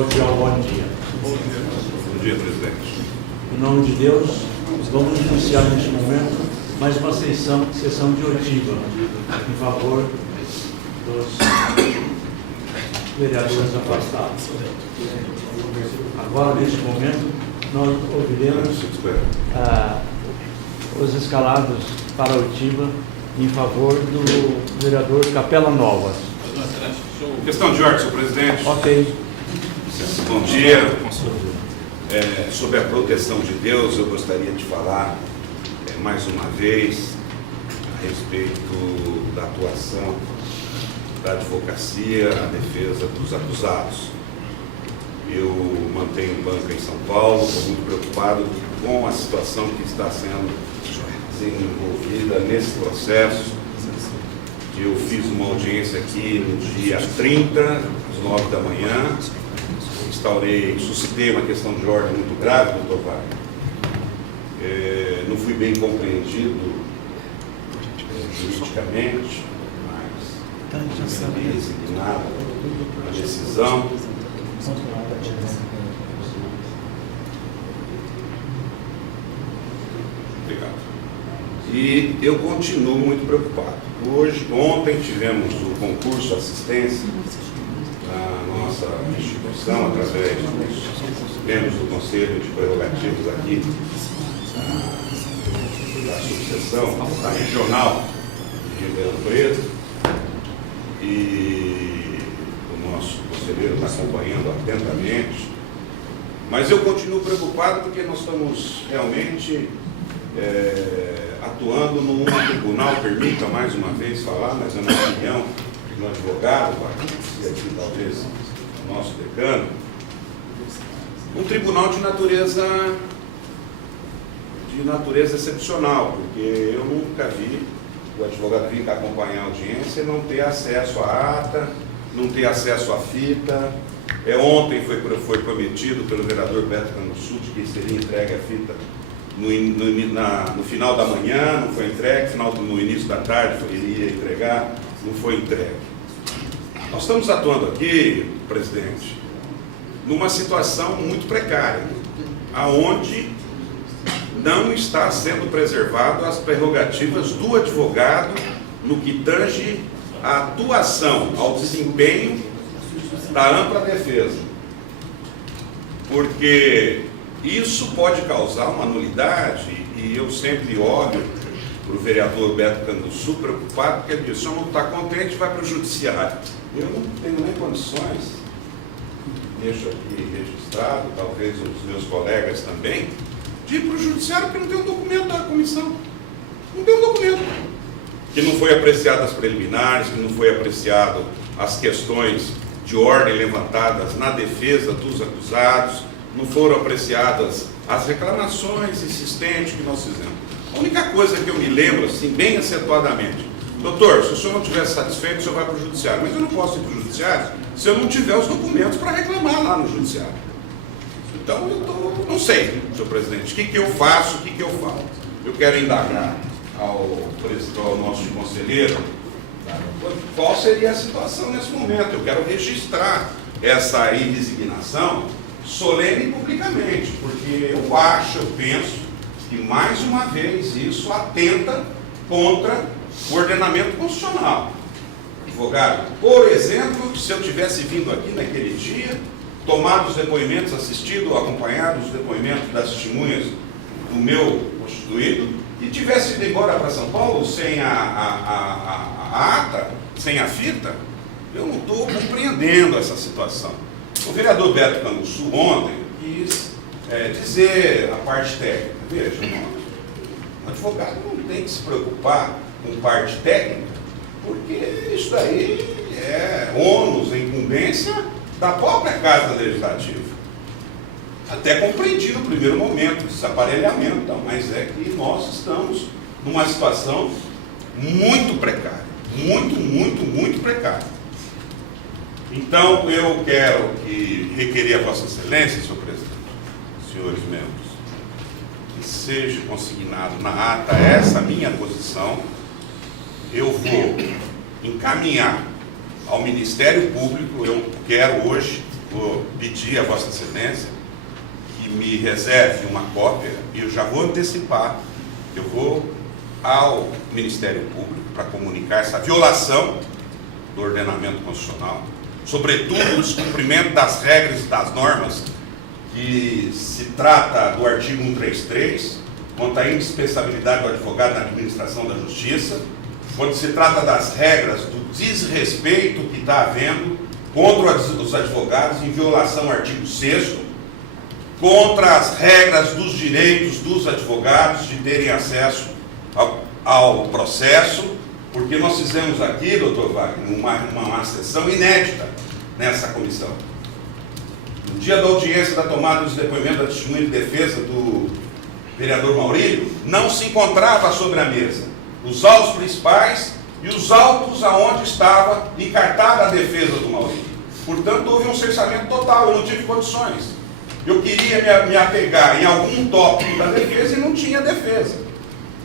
cordial bom dia. Bom dia, presidente. Em nome de Deus, vamos iniciar neste momento mais uma sessão de oitiva em favor dos vereadores afastados. Agora, neste momento, nós ouviremos os escalados para a oitiva em favor do vereador Capela Nova. Questão de ordem, senhor presidente. Ok. Bom dia. Sobre a proteção de Deus, eu gostaria de falar mais uma vez a respeito da atuação da advocacia na defesa dos acusados. Eu mantenho banca em São Paulo, estou muito preocupado com a situação que está sendo desenvolvida nesse processo. Eu fiz uma audiência aqui no dia 30, às 9 da manhã, suscitei uma questão de ordem muito grave, doutor Wagner. Não fui bem compreendido juridicamente, mas recebi resignado a decisão. Obrigado. E eu continuo muito preocupado. Ontem tivemos o concurso de assistência da nossa instituição, através dos membros do Conselho de Prerrogativos aqui da subseção, da regional de Ribeirão Preto, e o nosso conselheiro está acompanhando atentamente, mas eu continuo preocupado porque nós estamos realmente atuando num tribunal, permita mais uma vez falar, mas é uma opinião do advogado, e aqui talvez o nosso decano, um tribunal de natureza excepcional, porque eu nunca vi o advogado vir acompanhar a audiência e não ter acesso à ata, não ter acesso à fita. Ontem foi prometido pelo vereador Beto Canussuti que seria entregue a fita no final da manhã, não foi entregue, no início da tarde ele ia entregar, não foi entregue. Nós estamos atuando aqui, presidente, numa situação muito precária, aonde não está sendo preservado as prerrogativas do advogado no que tange à atuação, ao desempenho da ampla defesa. Porque isso pode causar uma nulidade, e eu sempre olho para o vereador Beto Canussu preocupado, porque ele diz: se eu não está contente, vai para o judiciário. Eu não tenho nem condições, deixo aqui registrado, talvez os meus colegas também, de ir para o judiciário porque não tem um documento da comissão. Não tem um documento. Que não foi apreciado as preliminares, que não foi apreciado as questões de ordem levantadas na defesa dos acusados, não foram apreciadas as reclamações insistentes que nós fizemos. A única coisa que eu me lembro, assim, bem acentuadamente: doutor, se o senhor não estiver satisfeito, o senhor vai para o judiciário. Mas eu não posso ir para o judiciário se eu não tiver os documentos para reclamar lá no judiciário. Então, não sei, senhor presidente, o que eu faço, o que eu falo. Eu quero indagar ao nosso conselheiro qual seria a situação nesse momento. Eu quero registrar essa indesignação solene e publicamente, porque eu penso que mais uma vez isso atenta contra o ordenamento constitucional. Advogado, por exemplo, se eu tivesse vindo aqui naquele dia, tomado os depoimentos, assistido, acompanhado os depoimentos das testemunhas do meu constituído, e tivesse ido embora para São Paulo sem a ata, sem a fita, eu não estou compreendendo essa situação. O vereador Beto Canussu ontem quis dizer a parte técnica. Veja, o advogado não tem que se preocupar com parte técnica, porque isso daí é ônus, incumbência da própria Casa Legislativa. Até compreendi no primeiro momento esse aparelhamento, então, mas é que nós estamos numa situação muito precária, muito precária. Então, eu quero requerer a Vossa Excelência, senhor presidente, senhores membros, que seja consignado na ata essa minha posição. Eu vou encaminhar ao Ministério Público. Eu quero hoje vou pedir a Vossa Excelência que me reserve uma cópia, e eu já vou antecipar, eu vou ao Ministério Público para comunicar essa violação do ordenamento constitucional, sobretudo o descumprimento das regras e das normas, que se trata do artigo 133, quanto à indispensabilidade do advogado na administração da justiça, quando se trata das regras do desrespeito que está havendo contra os advogados em violação ao artigo 6º, contra as regras dos direitos dos advogados de terem acesso ao processo, porque nós fizemos aqui, doutor Wagner, uma sessão inédita nessa comissão. No dia da audiência da tomada dos depoimentos da testemunha de defesa do vereador Maurílio, não se encontrava sobre a mesa os autos principais e os autos aonde estava encartada a defesa do Maurílio. Portanto, houve um cerceamento total, eu não tive condições. Eu queria me apegar em algum tópico da defesa e não tinha defesa.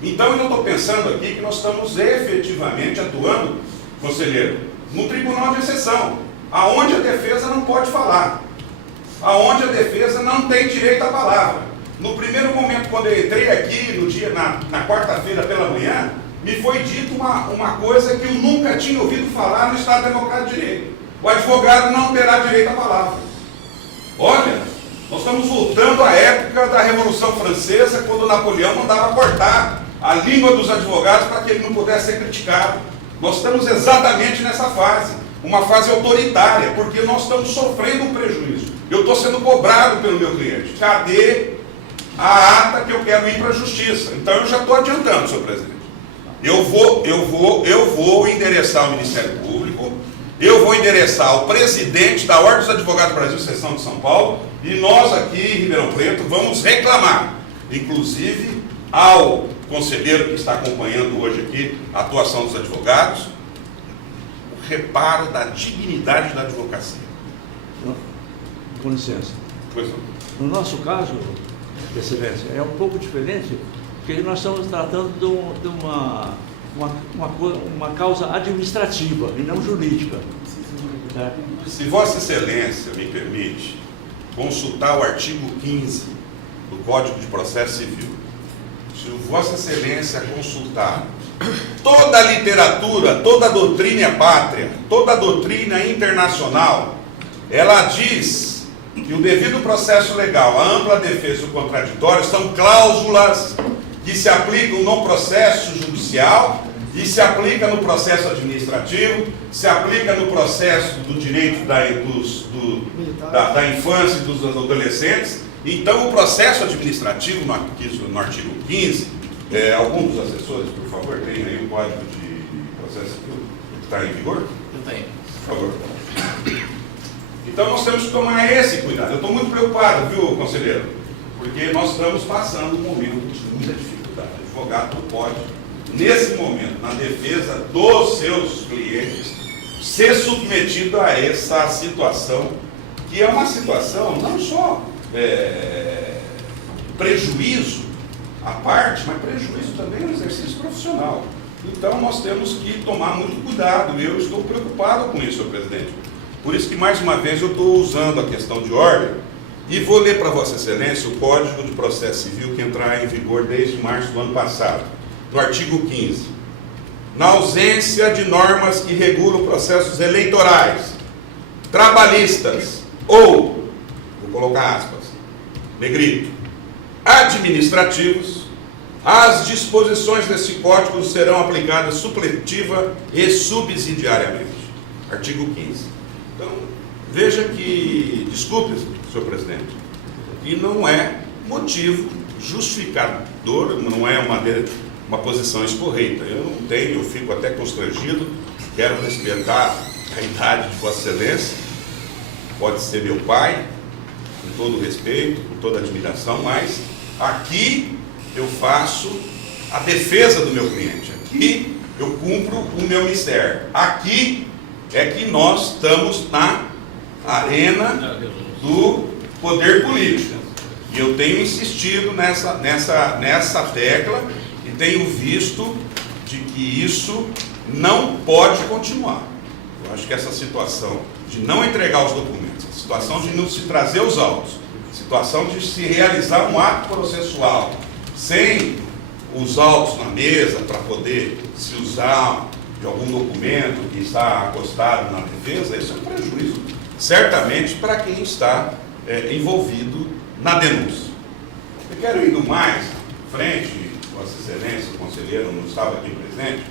Então, eu estou pensando aqui que nós estamos efetivamente atuando, conselheiro, no tribunal de exceção, aonde a defesa não pode falar, aonde a defesa não tem direito à palavra. No primeiro momento, quando eu entrei aqui, no dia, na quarta-feira pela manhã, me foi dito uma coisa que eu nunca tinha ouvido falar no Estado Democrático de Direito. O advogado não terá direito à palavra. Olha, nós estamos voltando à época da Revolução Francesa, quando Napoleão mandava cortar a língua dos advogados para que ele não pudesse ser criticado. Nós estamos exatamente nessa fase, uma fase autoritária, porque nós estamos sofrendo um prejuízo. Eu estou sendo cobrado pelo meu cliente. Cadê a ata que eu quero ir para a justiça? Então eu já estou adiantando, senhor presidente. Eu vou endereçar ao Ministério Público, eu vou endereçar ao presidente da Ordem dos Advogados do Brasil, Seção de São Paulo, e nós aqui em Ribeirão Preto vamos reclamar, inclusive ao conselheiro que está acompanhando hoje aqui a atuação dos advogados, o reparo da dignidade da advocacia. Com licença. Pois não. No nosso caso, Excelência, é um pouco diferente, porque nós estamos tratando de uma causa administrativa e não jurídica. Né? Se Vossa Excelência me permite consultar o artigo 15 do Código de Processo Civil, se Vossa Excelência consultar toda a literatura, toda a doutrina pátria, toda a doutrina internacional, ela diz que o devido processo legal, a ampla defesa e o contraditório são cláusulas que se aplicam no processo judicial e se aplica no processo administrativo, se aplica no processo do direito da infância e dos adolescentes. Então, o processo administrativo, no artigo 15, algum dos assessores, por favor, tem aí o Código de Processo Civil que está em vigor? Eu tenho. Por favor. Então, nós temos que tomar esse cuidado. Eu estou muito preocupado, viu, conselheiro? Porque nós estamos passando um momento de muita dificuldade. O advogado não pode, nesse momento, na defesa dos seus clientes, ser submetido a essa situação, que é uma situação não só prejuízo à parte, mas prejuízo também no exercício profissional. Então, nós temos que tomar muito cuidado. Eu estou preocupado com isso, senhor presidente. Por isso que, mais uma vez, eu estou usando a questão de ordem e vou ler para Vossa Excelência o Código de Processo Civil que entrará em vigor desde março do ano passado. No artigo 15. Na ausência de normas que regulam processos eleitorais, trabalhistas ou, vou colocar aspas, negrito, administrativos, as disposições desse código serão aplicadas supletiva e subsidiariamente. Artigo 15. Então, veja que, desculpe, senhor presidente, e não é motivo justificador, não é uma posição escorreita. Eu não tenho, eu fico até constrangido, quero respeitar a idade de Vossa Excelência, pode ser meu pai, com todo respeito, com toda admiração, mas aqui eu faço a defesa do meu cliente, aqui eu cumpro o meu mistério, aqui é que nós estamos na arena do poder político. E eu tenho insistido nessa tecla e tenho visto de que isso não pode continuar. Eu acho que essa situação de não entregar os documentos, situação de não se trazer os autos, situação de se realizar um ato processual sem os autos na mesa para poder se usar de algum documento que está acostado na defesa, isso é um prejuízo, certamente, para quem está envolvido na denúncia. Eu quero ir mais à frente, Vossa Excelência, o conselheiro não estava aqui presente,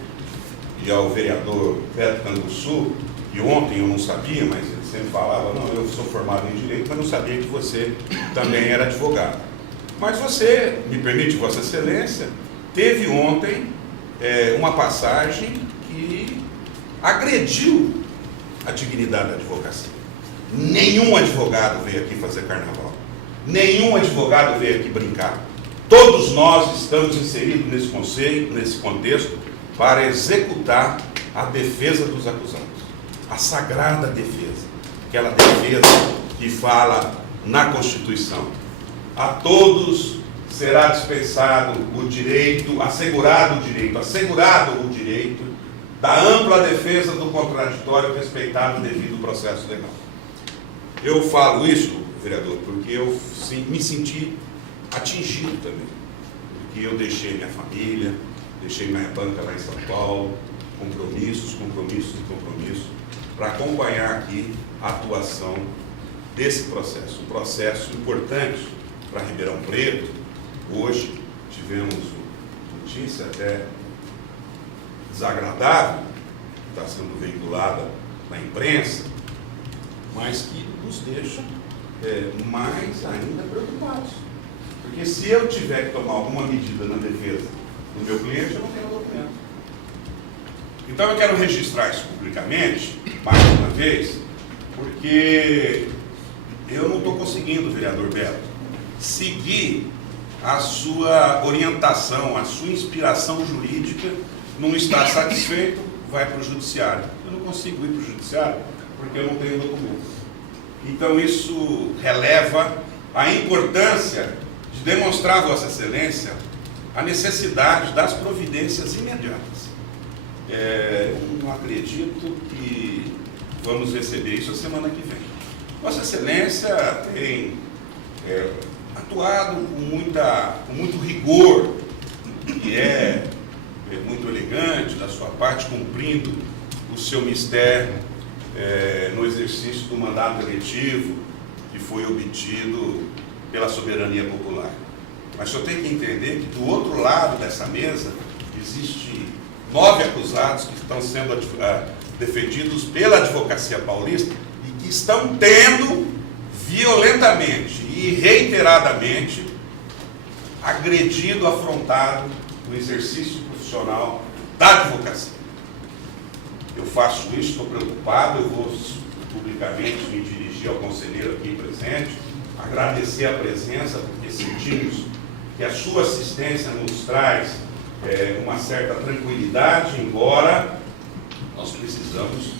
e ao vereador Beto Canguçu, e ontem eu não sabia, mas ele sempre falava, não, eu sou formado em Direito, mas não sabia que você também era advogado. Mas você, me permite, Vossa Excelência, teve ontem uma passagem que agrediu a dignidade da advocacia. Nenhum advogado veio aqui fazer carnaval. Nenhum advogado veio aqui brincar. Todos nós estamos inseridos nesse contexto para executar a defesa dos acusados. A sagrada defesa. Aquela defesa que fala na Constituição. A todos será dispensado o direito, assegurado o direito da ampla defesa do contraditório, respeitado o devido processo legal. Eu falo isso, vereador, porque eu me senti atingido também, porque eu deixei minha família, deixei minha banca lá em São Paulo, compromissos, para acompanhar aqui a atuação desse processo, um processo importante para Ribeirão Preto. Hoje tivemos notícia até desagradável, que está sendo veiculada na imprensa, mas que nos deixa mais ainda preocupados. Porque se eu tiver que tomar alguma medida na defesa do meu cliente, eu não tenho documento. Então eu quero registrar isso publicamente, mais uma vez, porque eu não estou conseguindo, vereador Beto, seguir a sua orientação, a sua inspiração jurídica. Não está satisfeito, vai para o judiciário. Eu não consigo ir para o judiciário porque eu não tenho documento. Então isso releva a importância de demonstrar a Vossa Excelência a necessidade das providências imediatas. Eu não acredito que vamos receber isso a semana que vem. Vossa Excelência tem atuado com muito rigor, e é muito elegante da sua parte, cumprindo o seu mistério no exercício do mandato eletivo que foi obtido pela soberania popular. Mas o senhor tem que entender que do outro lado dessa mesa existe 9 acusados que estão sendo defendidos pela advocacia paulista e que estão tendo violentamente e reiteradamente agredido, afrontado o exercício profissional da advocacia. Eu faço isso, estou preocupado, eu vou publicamente me dirigir ao conselheiro aqui presente, agradecer a presença, porque sentimos que a sua assistência nos traz uma certa tranquilidade, embora nós precisamos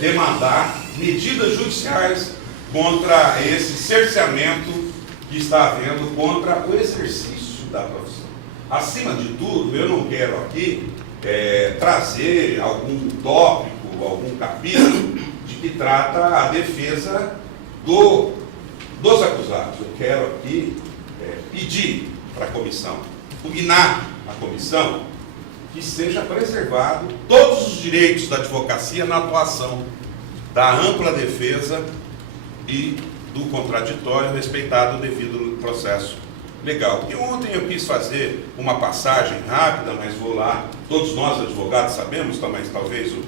demandar medidas judiciais contra esse cerceamento que está havendo contra o exercício da profissão. Acima de tudo, eu não quero aqui trazer algum tópico, algum capítulo de que trata a defesa dos acusados. Eu quero aqui pedir para a comissão, pugnar a comissão, que seja preservado todos os direitos da advocacia na atuação da ampla defesa e do contraditório, respeitado o devido processo legal. E ontem eu quis fazer uma passagem rápida, mas vou lá, todos nós advogados sabemos, mas talvez o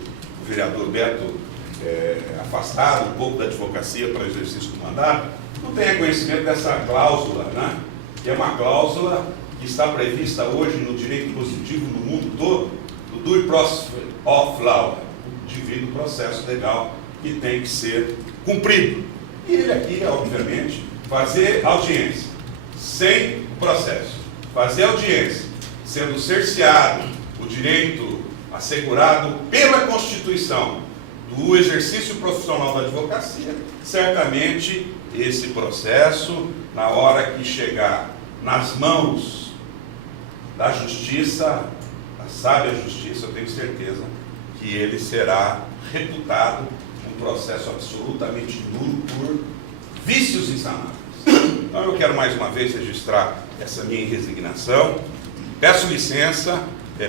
vereador Beto, afastado um pouco da advocacia para o exercício do mandato, não tenha conhecimento dessa cláusula, né? Que é uma cláusula que está prevista hoje no direito positivo no mundo todo, no due process of law, o devido processo legal que tem que ser cumprido. E ele aqui, obviamente, fazer audiência sem processo, fazer audiência sendo cerceado o direito assegurado pela Constituição do exercício profissional da advocacia, certamente esse processo, na hora que chegar nas mãos da justiça, da sábia justiça, eu tenho certeza que ele será reputado um processo absolutamente nulo por vícios insanáveis. Então eu quero mais uma vez registrar essa minha resignação. Peço licença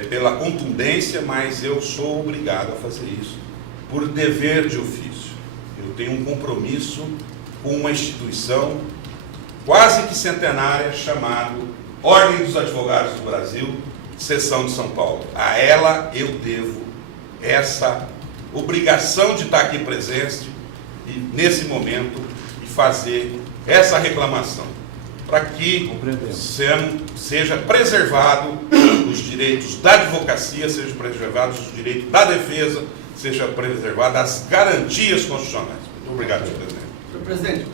pela contundência, mas eu sou obrigado a fazer isso por dever de ofício. Eu tenho um compromisso com uma instituição quase que centenária chamado Ordem dos Advogados do Brasil, Seção de São Paulo. A ela eu devo essa obrigação de estar aqui presente e, nesse momento, e fazer essa reclamação, para que seja preservado os direitos da advocacia, sejam preservados os direitos da defesa, seja preservadas as garantias constitucionais. Muito obrigado, senhor presidente. Senhor presidente,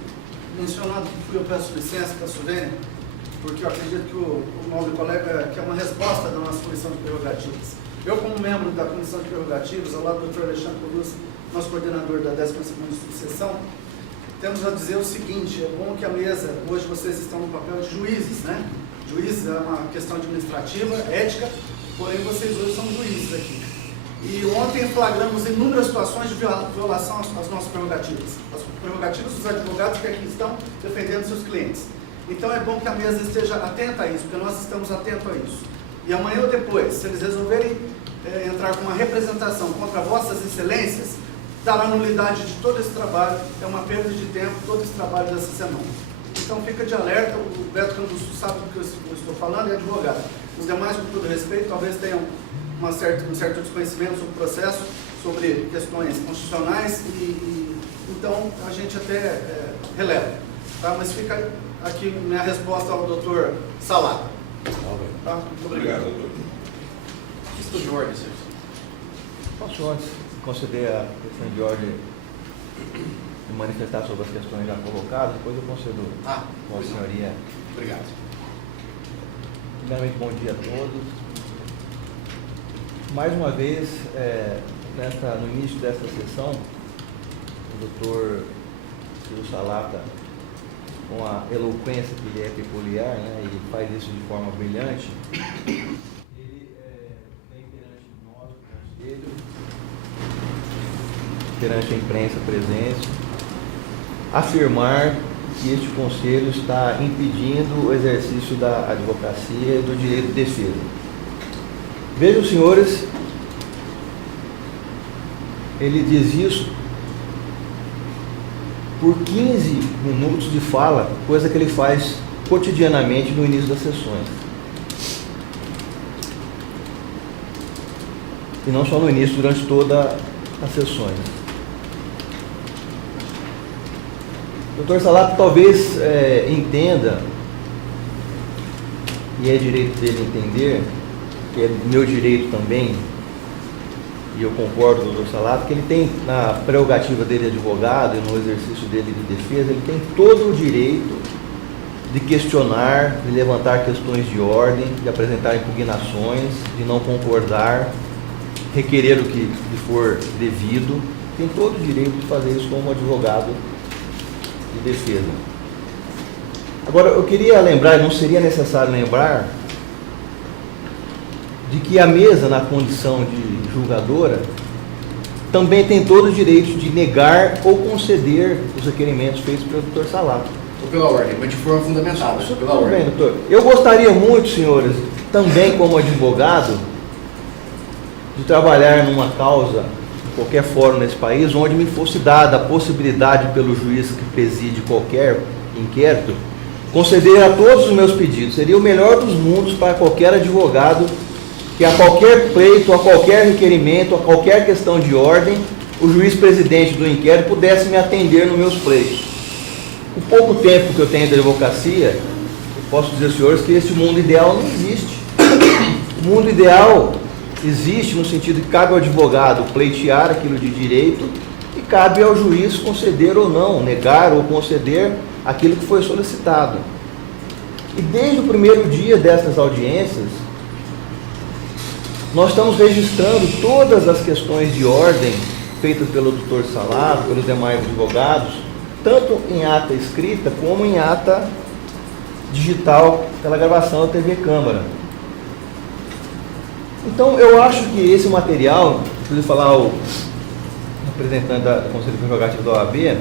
mencionado que eu peço licença para a Suvênia, porque eu acredito que o nobre colega quer uma resposta da nossa Comissão de Prerrogativas. Eu, como membro da Comissão de Prerrogativas, ao lado do Dr. Alexandre Colucci, nosso coordenador da 12ª subseção, temos a dizer o seguinte: é bom que a mesa, hoje vocês estão no papel de juízes, né? Juízes é uma questão administrativa, ética, porém vocês hoje são juízes aqui. E ontem flagramos inúmeras situações de violação às nossas prerrogativas. As prerrogativas dos advogados que aqui estão defendendo seus clientes. Então é bom que a mesa esteja atenta a isso, porque nós estamos atentos a isso. E amanhã ou depois, se eles resolverem entrar com uma representação contra vossas excelências, dará nulidade de todo esse trabalho, é uma perda de tempo, todo esse trabalho dessa semana. Então fica de alerta, o Beto Canduçu sabe do que eu estou falando, é advogado. Os demais, com todo respeito, talvez tenham um certo desconhecimento sobre o processo, sobre questões constitucionais, então a gente até releva. Tá? Mas fica aqui minha resposta ao doutor Salata. Tá? Muito Obrigado, doutor. Questão de ordem, senhor. Posso antes conceder a questão de ordem e manifestar sobre as questões já colocadas, depois eu concedo Vossa Senhoria. Obrigado. Primeiramente, bom dia a todos. Mais uma vez, no início desta sessão, o doutor Ciro Salata, com a eloquência que lhe é peculiar, né, e faz isso de forma brilhante, ele vem perante nós, o conselho, perante a imprensa presente, afirmar que este conselho está impedindo o exercício da advocacia e do direito de defesa. Vejam, senhores, ele diz isso por 15 minutos de fala, coisa que ele faz cotidianamente no início das sessões. E não só no início, durante todas as sessões. O doutor Salata talvez entenda, e é direito dele entender, que é meu direito também, e eu concordo com o doutor Salata, que ele tem, na prerrogativa dele de advogado e no exercício dele de defesa, ele tem todo o direito de questionar, de levantar questões de ordem, de apresentar impugnações, de não concordar, requerer o que for devido, tem todo o direito de fazer isso como advogado de defesa. Agora, eu queria lembrar, não seria necessário lembrar, de que a mesa, na condição de julgadora, também tem todo o direito de negar ou conceder os requerimentos feitos pelo doutor Salata. Ou pela ordem, mas de forma fundamentada, pela Tudo ordem. bem, doutor. Eu gostaria muito, senhores, também como advogado, de trabalhar numa causa, em qualquer fórum nesse país, onde me fosse dada a possibilidade pelo juiz que preside qualquer inquérito, conceder a todos os meus pedidos. Seria o melhor dos mundos para qualquer advogado que a qualquer pleito, a qualquer requerimento, a qualquer questão de ordem, o juiz presidente do inquérito pudesse me atender nos meus pleitos. O pouco tempo que eu tenho de advocacia, eu posso dizer aos senhores que esse mundo ideal não existe. O mundo ideal existe no sentido que cabe ao advogado pleitear aquilo de direito e cabe ao juiz conceder ou não, negar ou conceder aquilo que foi solicitado. E desde o primeiro dia dessas audiências, nós estamos registrando todas as questões de ordem feitas pelo doutor Salata, pelos demais advogados, tanto em ata escrita como em ata digital, pela gravação da TV Câmara. Então, eu acho que esse material, preciso falar ao representante da Conselho Prerrogativo da OAB,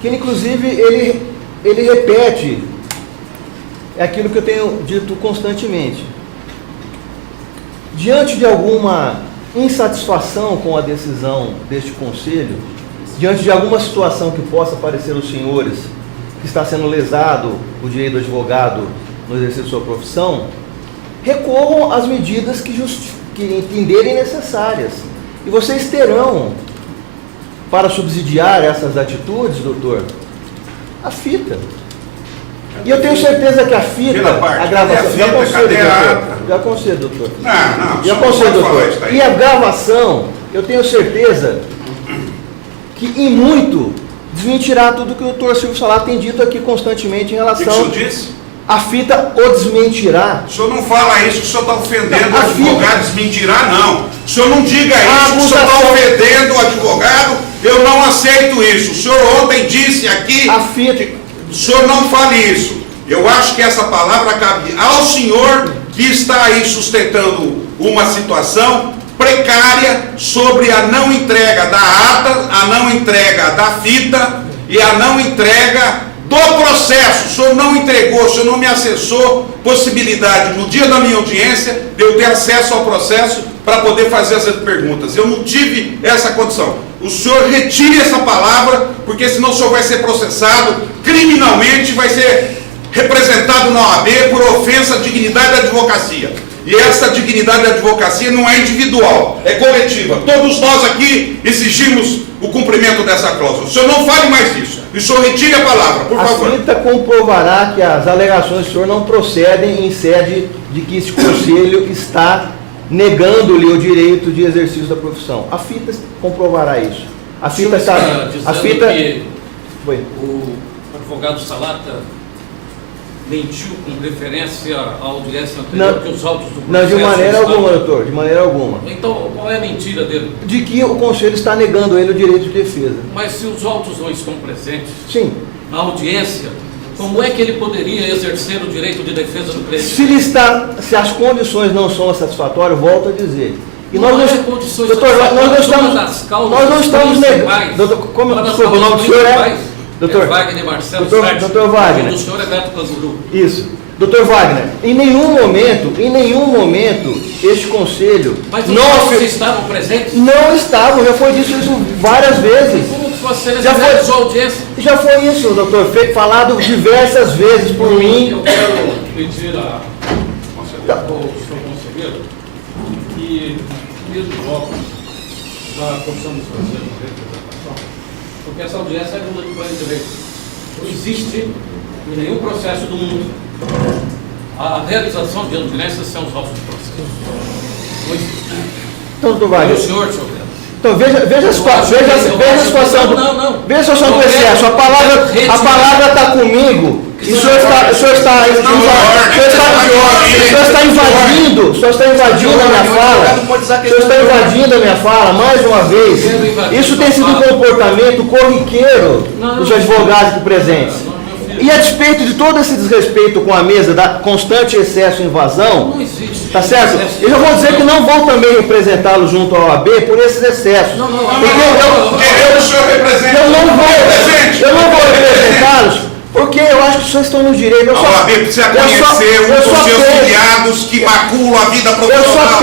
que inclusive ele repete aquilo que eu tenho dito constantemente. Diante de alguma insatisfação com a decisão deste Conselho, diante de alguma situação que possa parecer aos senhores que está sendo lesado o direito do advogado no exercício de sua profissão, recorram às medidas que entenderem necessárias. E vocês terão, para subsidiar essas atitudes, doutor, a fita. E eu tenho certeza que a fita, a gravação... Já concedo, doutor. Já concedo, doutor. E a gravação, eu tenho certeza que, em muito, desmentirá tudo que o doutor Silvio Salato tem dito aqui constantemente em relação... O que o senhor disse? A fita o desmentirá. O senhor não fala isso, que o senhor está ofendendo o advogado, desmentirá, não. O senhor não diga isso, que o senhor está ofendendo o advogado, eu não aceito isso. O senhor ontem disse aqui... A fita... O senhor não fale isso. Eu acho que essa palavra cabe ao senhor que está aí sustentando uma situação precária sobre a não entrega da ata, a não entrega da fita e a não entrega do processo. O senhor não entregou, o senhor não me acessou possibilidade no dia da minha audiência de eu ter acesso ao processo para poder fazer essas perguntas. Eu não tive essa condição. O senhor retire essa palavra, porque senão o senhor vai ser processado criminalmente, vai ser representado na OAB por ofensa à dignidade da advocacia. E essa dignidade da advocacia não é individual, é coletiva. Todos nós aqui exigimos o cumprimento dessa cláusula. O senhor não fale mais isso. E o senhor retire a palavra, por favor. A fita comprovará que as alegações do senhor não procedem em sede de que esse conselho está negando-lhe o direito de exercício da profissão. A fita comprovará isso. A fita está... A fita... Que Foi. o advogado Salata mentiu com referência à audiência anterior, que os autos do processo... Não, de maneira estavam... alguma, doutor, de maneira alguma. Então, qual é a mentira dele? De que o Conselho está negando a ele o direito de defesa. Mas se os autos não estão presentes Sim. na audiência, como é que ele poderia exercer o direito de defesa do cliente? Se as condições não são satisfatórias, volto a dizer. E Não nós é não, condições doutor, satisfatórias, nós não estamos negando. Doutor, como o nome do senhor é? Doutor, Wagner Marcelo doutor, Sartre. doutor Wagner. O nome do senhor é Beto Canguru. Isso. Doutor Wagner, em nenhum momento, este conselho... Mas os autos estavam presentes? Não estavam, já foi dito isso várias vezes. Como que você Já recebeu foi- sua audiência? Já foi isso, doutor, falado diversas vezes por mim. Eu quero pedir ao senhor conselheiro que mesmo bloco da Comissão dos Conselhos de Representação, porque essa audiência é nula de plano de direito. Não existe em nenhum processo do mundo a realização de audiências sem os autos do processo. Não existe. Então, doutor É Wagner, o senhor, senhor Beto. então veja a situação, veja a situação do... Não. Veja a situação do excesso. A palavra está comigo. E o senhor está invadindo, o senhor está invadindo a minha fala. O senhor está invadindo a minha fala mais uma vez. Isso tem sido um comportamento corriqueiro dos advogados aqui presentes. E a despeito de todo esse desrespeito com a mesa, da constante excesso e invasão, Não existe. tá certo? Eu já vou dizer que não vou também representá-lo junto à OAB por esses excessos. Não. Querendo o senhor representa. Eu não vou representá-los, porque eu acho que vocês estão no direito. A OAB precisa conhecer um dos seus filiados que maculam a vida profissional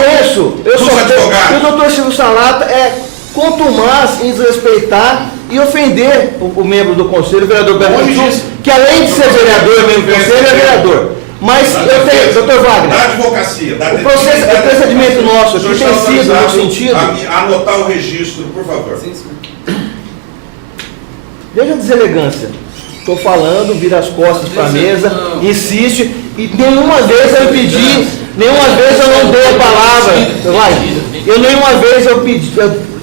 dos advogados. E o doutor Silvio Salato é contumaz em desrespeitar e ofender o membro do conselho, o vereador Beto Canguru, que além de ser vereador, membro do conselho, é vereador. Mas eu tenho, doutor Wagner, Da advocacia, da o procedimento nosso aqui tem sido no sentido... Anotar o registro, por favor. Sim, senhor. Veja a deselegância. Estou falando, vira as costas para a mesa, insiste, e nenhuma vez eu pedi, nenhuma vez eu não dei a palavra. Nenhuma vez eu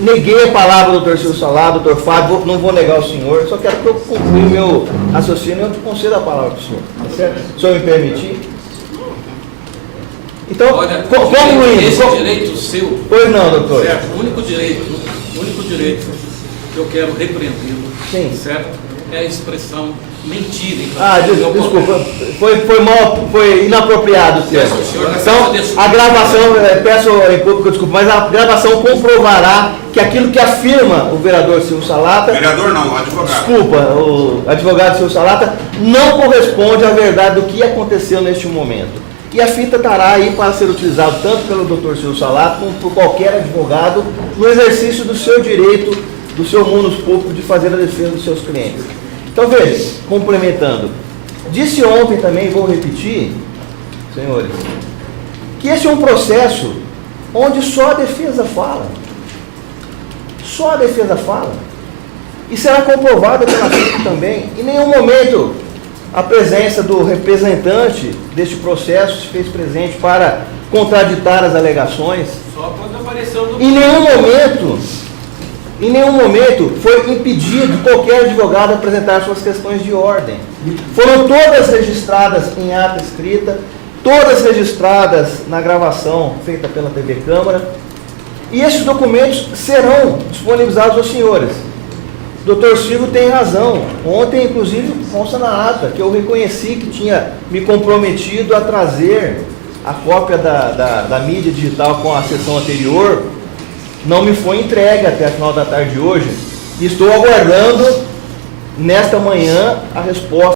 neguei a palavra do doutor Silvio Salato, doutor Fábio, não vou negar o senhor, eu só quero que eu conclua o meu raciocínio e eu concedo a palavra para o senhor. Tá certo? Se o senhor me permitir. Então, Olha, concluindo. esse direito seu, Pois não, doutor. certo? O único direito que eu quero repreendê-lo, Sim. certo? É a expressão mentira. Desculpa, foi inapropriado o termo. Peço, senhor, Então, a gravação, peço em público desculpa, mas a gravação comprovará que aquilo que afirma o vereador Silvio Salata, Vereador não, advogado. desculpa, o advogado Silvio Salata, não corresponde à verdade do que aconteceu neste momento. E a fita estará aí para ser utilizado tanto pelo Dr. Silvio Salata como por qualquer advogado no exercício do seu direito, do seu munus público de fazer a defesa dos seus clientes. Então veja, complementando, disse ontem também, vou repetir, senhores, que esse é um processo onde só a defesa fala. Só a defesa fala. E será comprovado pela fita também. Em nenhum momento a presença do representante deste processo se fez presente para contraditar as alegações. Só quando apareceu no... Em nenhum momento foi impedido qualquer advogado a apresentar suas questões de ordem. Foram todas registradas em ata escrita, todas registradas na gravação feita pela TV Câmara, e esses documentos serão disponibilizados aos senhores. O Dr. Silvio tem razão. Ontem, inclusive, consta na ata que eu reconheci que tinha me comprometido a trazer a cópia da mídia digital com a sessão anterior. Não me foi entregue até a final da tarde de hoje. E estou aguardando, nesta manhã, a resposta